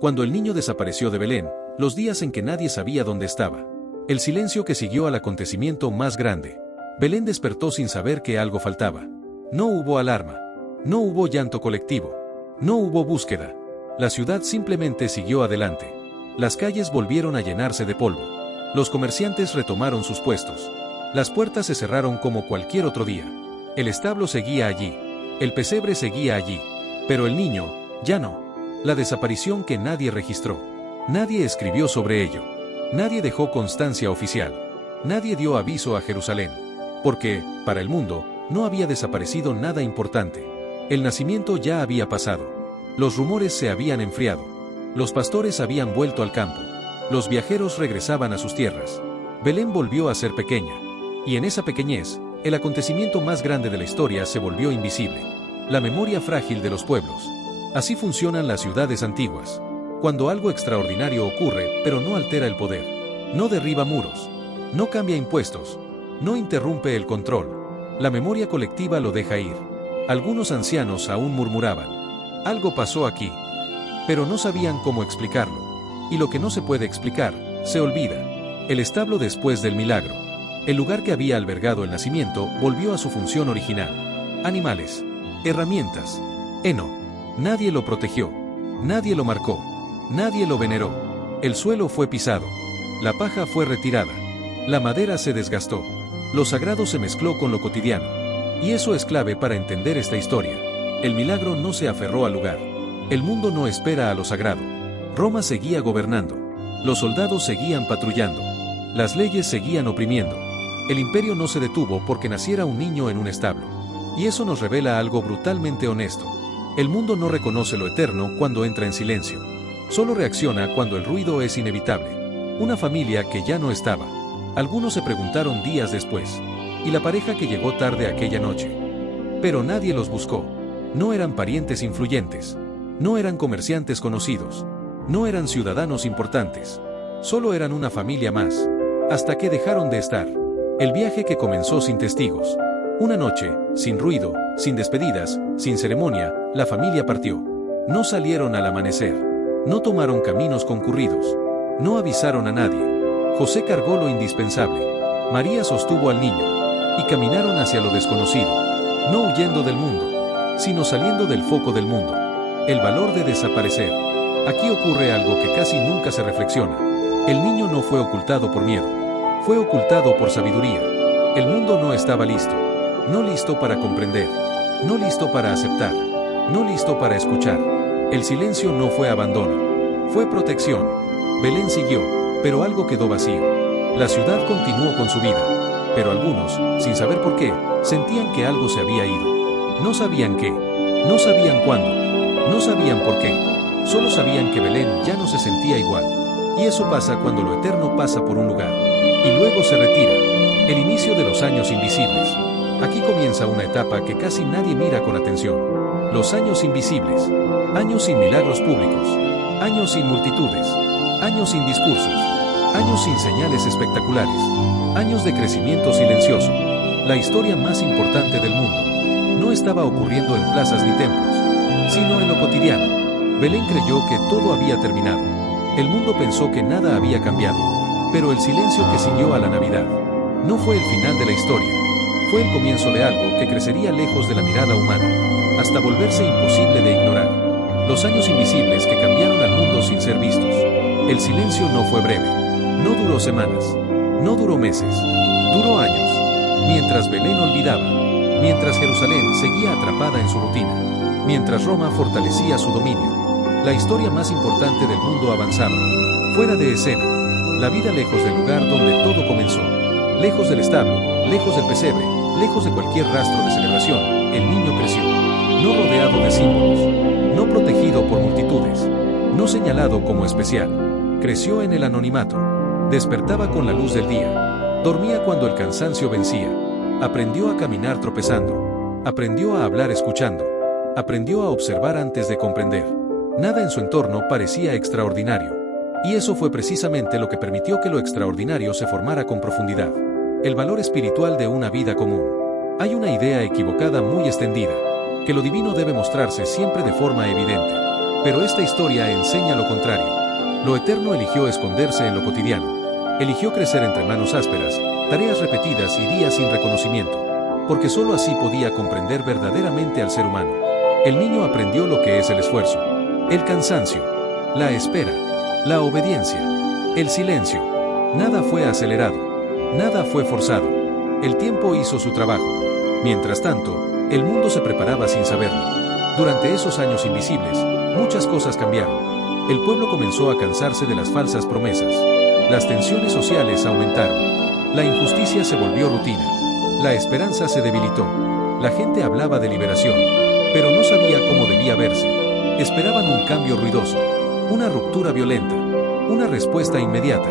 Cuando el niño desapareció de Belén, los días en que nadie sabía dónde estaba. El silencio que siguió al acontecimiento más grande. Belén despertó sin saber que algo faltaba. No hubo alarma. No hubo llanto colectivo. No hubo búsqueda. La ciudad simplemente siguió adelante. Las calles volvieron a llenarse de polvo. Los comerciantes retomaron sus puestos. Las puertas se cerraron como cualquier otro día. El establo seguía allí. El pesebre seguía allí. Pero el niño, ya no. La desaparición que nadie registró. Nadie escribió sobre ello. Nadie dejó constancia oficial. Nadie dio aviso a Jerusalén. Porque, para el mundo, no había desaparecido nada importante. El nacimiento ya había pasado. Los rumores se habían enfriado. Los pastores habían vuelto al campo. Los viajeros regresaban a sus tierras. Belén volvió a ser pequeña. Y en esa pequeñez, el acontecimiento más grande de la historia se volvió invisible. La memoria frágil de los pueblos. Así funcionan las ciudades antiguas. Cuando algo extraordinario ocurre, pero no altera el poder. No derriba muros. No cambia impuestos. No interrumpe el control. La memoria colectiva lo deja ir. Algunos ancianos aún murmuraban. Algo pasó aquí. Pero no sabían cómo explicarlo. Y lo que no se puede explicar, se olvida. El establo después del milagro. El lugar que había albergado el nacimiento volvió a su función original. Animales. Herramientas. Heno. Nadie lo protegió. Nadie lo marcó. Nadie lo veneró. El suelo fue pisado. La paja fue retirada. La madera se desgastó. Lo sagrado se mezcló con lo cotidiano. Y eso es clave para entender esta historia. El milagro no se aferró al lugar. El mundo no espera a lo sagrado. Roma seguía gobernando. Los soldados seguían patrullando. Las leyes seguían oprimiendo. El imperio no se detuvo porque naciera un niño en un establo. Y eso nos revela algo brutalmente honesto. El mundo no reconoce lo eterno cuando entra en silencio. Solo reacciona cuando el ruido es inevitable. Una familia que ya no estaba. Algunos se preguntaron días después. ¿Y la pareja que llegó tarde aquella noche? Pero nadie los buscó. No eran parientes influyentes. No eran comerciantes conocidos. No eran ciudadanos importantes. Solo eran una familia más. Hasta que dejaron de estar. El viaje que comenzó sin testigos. Una noche, sin ruido, sin despedidas, sin ceremonia, la familia partió. No salieron al amanecer. No tomaron caminos concurridos. No avisaron a nadie. José cargó lo indispensable. María sostuvo al niño. Y caminaron hacia lo desconocido. No huyendo del mundo, sino saliendo del foco del mundo. El valor de desaparecer. Aquí ocurre algo que casi nunca se reflexiona. El niño no fue ocultado por miedo. Fue ocultado por sabiduría. El mundo no estaba listo. No listo para comprender. No listo para aceptar. No listo para escuchar. El silencio no fue abandono. Fue protección. Belén siguió, pero algo quedó vacío. La ciudad continuó con su vida. Pero algunos, sin saber por qué, sentían que algo se había ido. No sabían qué. No sabían cuándo. No sabían por qué. Solo sabían que Belén ya no se sentía igual. Y eso pasa cuando lo eterno pasa por un lugar. Y luego se retira. El inicio de los años invisibles. Aquí comienza una etapa que casi nadie mira con atención. Los años invisibles. Años sin milagros públicos. Años sin multitudes. Años sin discursos. Años sin señales espectaculares. Años de crecimiento silencioso. La historia más importante del mundo. No estaba ocurriendo en plazas ni templos, sino en lo cotidiano. Belén creyó que todo había terminado. El mundo pensó que nada había cambiado. Pero el silencio que siguió a la Navidad no fue el final de la historia. Fue el comienzo de algo que crecería lejos de la mirada humana, hasta volverse imposible de ignorar. Los años invisibles que cambiaron al mundo sin ser vistos. El silencio no fue breve. No duró semanas. No duró meses. Duró años. Mientras Belén olvidaba. Mientras Jerusalén seguía atrapada en su rutina. Mientras Roma fortalecía su dominio. La historia más importante del mundo avanzaba. Fuera de escena. La vida lejos del lugar donde todo comenzó. Lejos del establo, lejos del pesebre, lejos de cualquier rastro de celebración, el niño creció. No rodeado de símbolos. No protegido por multitudes. No señalado como especial. Creció en el anonimato. Despertaba con la luz del día. Dormía cuando el cansancio vencía. Aprendió a caminar tropezando. Aprendió a hablar escuchando. Aprendió a observar antes de comprender. Nada en su entorno parecía extraordinario. Y eso fue precisamente lo que permitió que lo extraordinario se formara con profundidad. El valor espiritual de una vida común. Hay una idea equivocada muy extendida, que lo divino debe mostrarse siempre de forma evidente. Pero esta historia enseña lo contrario. Lo eterno eligió esconderse en lo cotidiano. Eligió crecer entre manos ásperas, tareas repetidas y días sin reconocimiento. Porque sólo así podía comprender verdaderamente al ser humano. El niño aprendió lo que es el esfuerzo, el cansancio, la espera, la obediencia, el silencio. Nada fue acelerado, nada fue forzado. El tiempo hizo su trabajo. Mientras tanto, el mundo se preparaba sin saberlo. Durante esos años invisibles, muchas cosas cambiaron. El pueblo comenzó a cansarse de las falsas promesas. Las tensiones sociales aumentaron. La injusticia se volvió rutina. La esperanza se debilitó. La gente hablaba de liberación, pero no sabía cómo debía verse. Esperaban un cambio ruidoso, una ruptura violenta, una respuesta inmediata.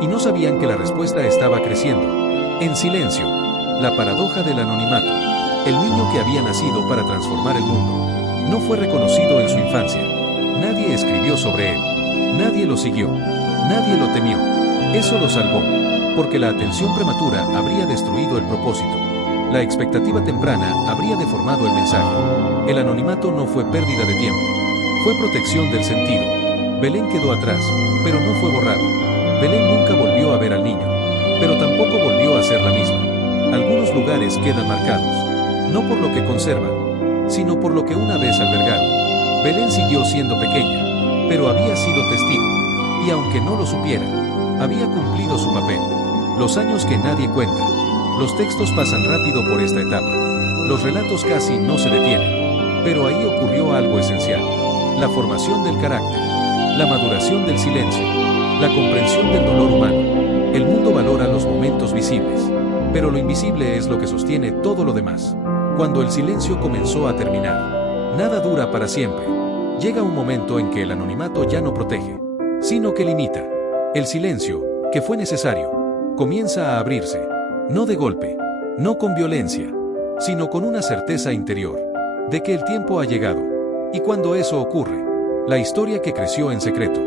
Y no sabían que la respuesta estaba creciendo. En silencio. La paradoja del anonimato. El niño que había nacido para transformar el mundo. No fue reconocido en su infancia. Nadie escribió sobre él. Nadie lo siguió. Nadie lo temió. Eso lo salvó. Porque la atención prematura habría destruido el propósito. La expectativa temprana habría deformado el mensaje. El anonimato no fue pérdida de tiempo. Fue protección del sentido. Belén quedó atrás, pero no fue borrada. Belén nunca volvió a ver al niño. Pero tampoco volvió a ser la misma. Algunos lugares quedan marcados. No por lo que conservan, sino por lo que una vez albergaron. Belén siguió siendo pequeña, pero había sido testigo. Y aunque no lo supiera, había cumplido su papel. Los años que nadie cuenta. Los textos pasan rápido por esta etapa. Los relatos casi no se detienen. Pero ahí ocurrió algo esencial. La formación del carácter. La maduración del silencio. La comprensión del dolor humano. El mundo valora los momentos visibles. Pero lo invisible es lo que sostiene todo lo demás. Cuando el silencio comenzó a terminar. Nada dura para siempre. Llega un momento en que el anonimato ya no protege, sino que limita. El silencio, que fue necesario, comienza a abrirse. No de golpe, no con violencia, sino con una certeza interior, de que el tiempo ha llegado. Y cuando eso ocurre, la historia que creció en secreto,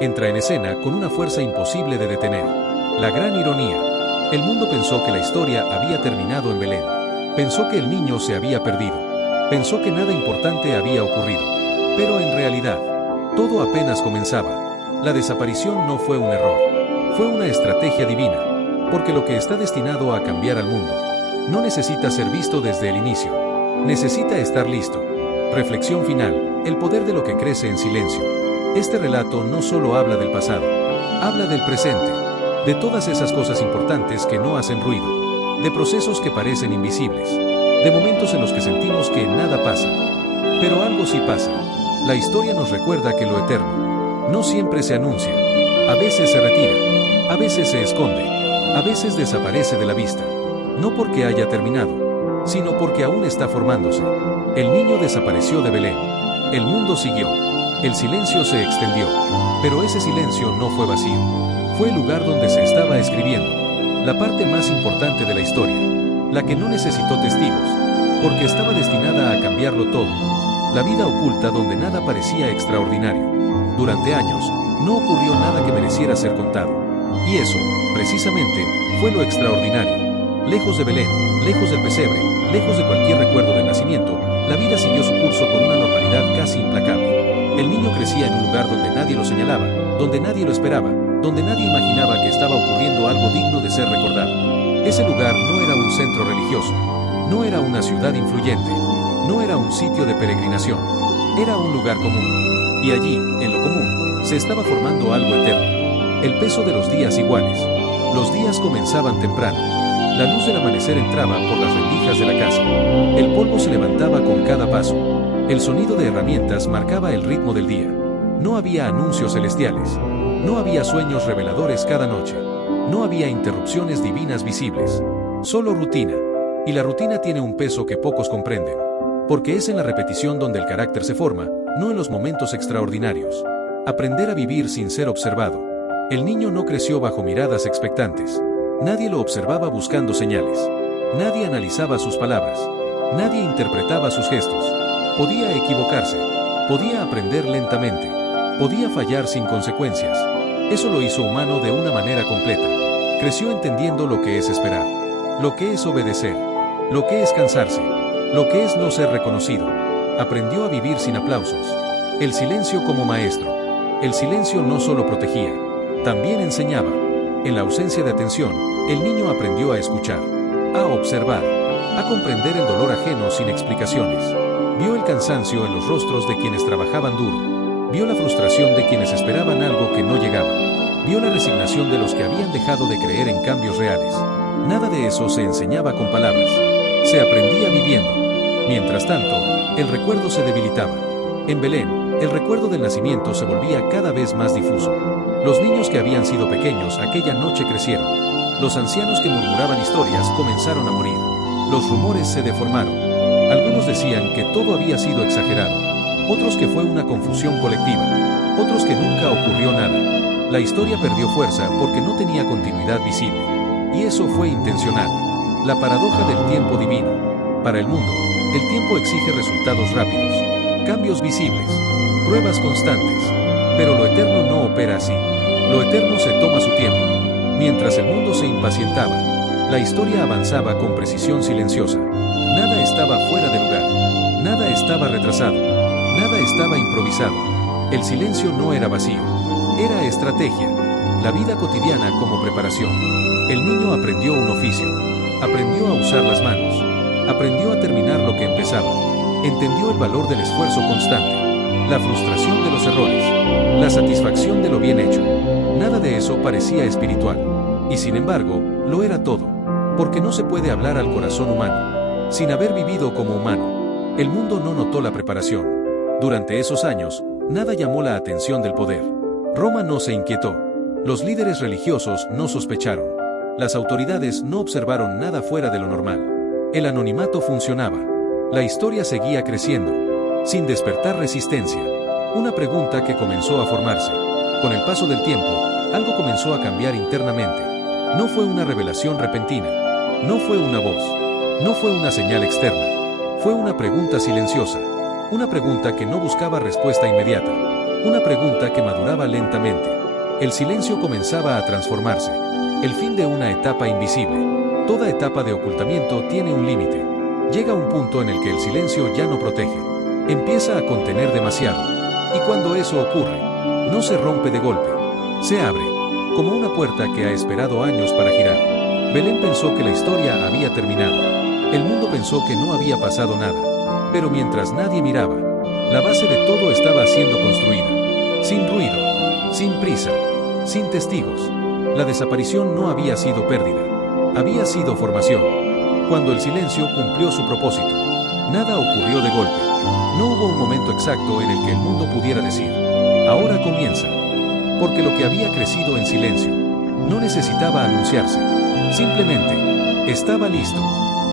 entra en escena con una fuerza imposible de detener. La gran ironía. El mundo pensó que la historia había terminado en Belén. Pensó que el niño se había perdido. Pensó que nada importante había ocurrido. Pero en realidad, todo apenas comenzaba. La desaparición no fue un error. Fue una estrategia divina. Porque lo que está destinado a cambiar al mundo no necesita ser visto desde el inicio. Necesita estar listo. Reflexión final. El poder de lo que crece en silencio. Este relato no solo habla del pasado. Habla del presente. De todas esas cosas importantes que no hacen ruido. De procesos que parecen invisibles. De momentos en los que sentimos que nada pasa. Pero algo sí pasa. La historia nos recuerda que lo eterno no siempre se anuncia. A veces se retira. A veces se esconde. A veces desaparece de la vista, no porque haya terminado, sino porque aún está formándose. El niño desapareció de Belén. El mundo siguió. El silencio se extendió. Pero ese silencio no fue vacío. Fue el lugar donde se estaba escribiendo. La parte más importante de la historia. La que no necesitó testigos. Porque estaba destinada a cambiarlo todo. La vida oculta donde nada parecía extraordinario. Durante años, no ocurrió nada que mereciera ser contado. Y eso, precisamente, fue lo extraordinario. Lejos de Belén, lejos del pesebre, lejos de cualquier recuerdo del nacimiento, la vida siguió su curso con una normalidad casi implacable. El niño crecía en un lugar donde nadie lo señalaba, donde nadie lo esperaba, donde nadie imaginaba que estaba ocurriendo algo digno de ser recordado. Ese lugar no era un centro religioso, no era una ciudad influyente, no era un sitio de peregrinación, era un lugar común. Y allí, en lo común, se estaba formando algo eterno. El peso de los días iguales. Los días comenzaban temprano. La luz del amanecer entraba por las rendijas de la casa. El polvo se levantaba con cada paso. El sonido de herramientas marcaba el ritmo del día. No había anuncios celestiales. No había sueños reveladores cada noche. No había interrupciones divinas visibles. Solo rutina. Y la rutina tiene un peso que pocos comprenden. Porque es en la repetición donde el carácter se forma, no en los momentos extraordinarios. Aprender a vivir sin ser observado. El niño no creció bajo miradas expectantes. Nadie lo observaba buscando señales. Nadie analizaba sus palabras. Nadie interpretaba sus gestos. Podía equivocarse. Podía aprender lentamente. Podía fallar sin consecuencias. Eso lo hizo humano de una manera completa. Creció entendiendo lo que es esperar. Lo que es obedecer. Lo que es cansarse. Lo que es no ser reconocido. Aprendió a vivir sin aplausos. El silencio como maestro. El silencio no solo protegía, también enseñaba. En la ausencia de atención, el niño aprendió a escuchar, a observar, a comprender el dolor ajeno sin explicaciones. Vio el cansancio en los rostros de quienes trabajaban duro. Vio la frustración de quienes esperaban algo que no llegaba. Vio la resignación de los que habían dejado de creer en cambios reales. Nada de eso se enseñaba con palabras. Se aprendía viviendo. Mientras tanto, el recuerdo se debilitaba. En Belén, el recuerdo del nacimiento se volvía cada vez más difuso. Los niños que habían sido pequeños aquella noche crecieron. Los ancianos que murmuraban historias comenzaron a morir. Los rumores se deformaron. Algunos decían que todo había sido exagerado. Otros que fue una confusión colectiva. Otros que nunca ocurrió nada. La historia perdió fuerza porque no tenía continuidad visible. Y eso fue intencional. La paradoja del tiempo divino. Para el mundo, el tiempo exige resultados rápidos, cambios visibles, pruebas constantes. Pero lo eterno no opera así. Lo eterno se toma su tiempo. Mientras el mundo se impacientaba, la historia avanzaba con precisión silenciosa. Nada estaba fuera de lugar. Nada estaba retrasado. Nada estaba improvisado. El silencio no era vacío. Era estrategia. La vida cotidiana como preparación. El niño aprendió un oficio. Aprendió a usar las manos. Aprendió a terminar lo que empezaba. Entendió el valor del esfuerzo constante. La frustración de los errores. La satisfacción de lo bien hecho. Nada de eso parecía espiritual. Y sin embargo, lo era todo. Porque no se puede hablar al corazón humano sin haber vivido como humano. El mundo no notó la preparación. Durante esos años, nada llamó la atención del poder. Roma no se inquietó. Los líderes religiosos no sospecharon. Las autoridades no observaron nada fuera de lo normal. El anonimato funcionaba. La historia seguía creciendo, sin despertar resistencia. Una pregunta que comenzó a formarse. Con el paso del tiempo, algo comenzó a cambiar internamente. No fue una revelación repentina. No fue una voz. No fue una señal externa. Fue una pregunta silenciosa. Una pregunta que no buscaba respuesta inmediata. Una pregunta que maduraba lentamente. El silencio comenzaba a transformarse. El fin de una etapa invisible. Toda etapa de ocultamiento tiene un límite. Llega un punto en el que el silencio ya no protege. Empieza a contener demasiado. Y cuando eso ocurre, no se rompe de golpe. Se abre, como una puerta que ha esperado años para girar. Belén pensó que la historia había terminado. El mundo pensó que no había pasado nada. Pero mientras nadie miraba, la base de todo estaba siendo construida. Sin ruido, sin prisa, sin testigos. La desaparición no había sido pérdida. Había sido formación. Cuando el silencio cumplió su propósito, nada ocurrió de golpe. No hubo un momento exacto en el que el mundo pudiera decir, ahora comienza. Porque lo que había crecido en silencio no necesitaba anunciarse. Simplemente, estaba listo.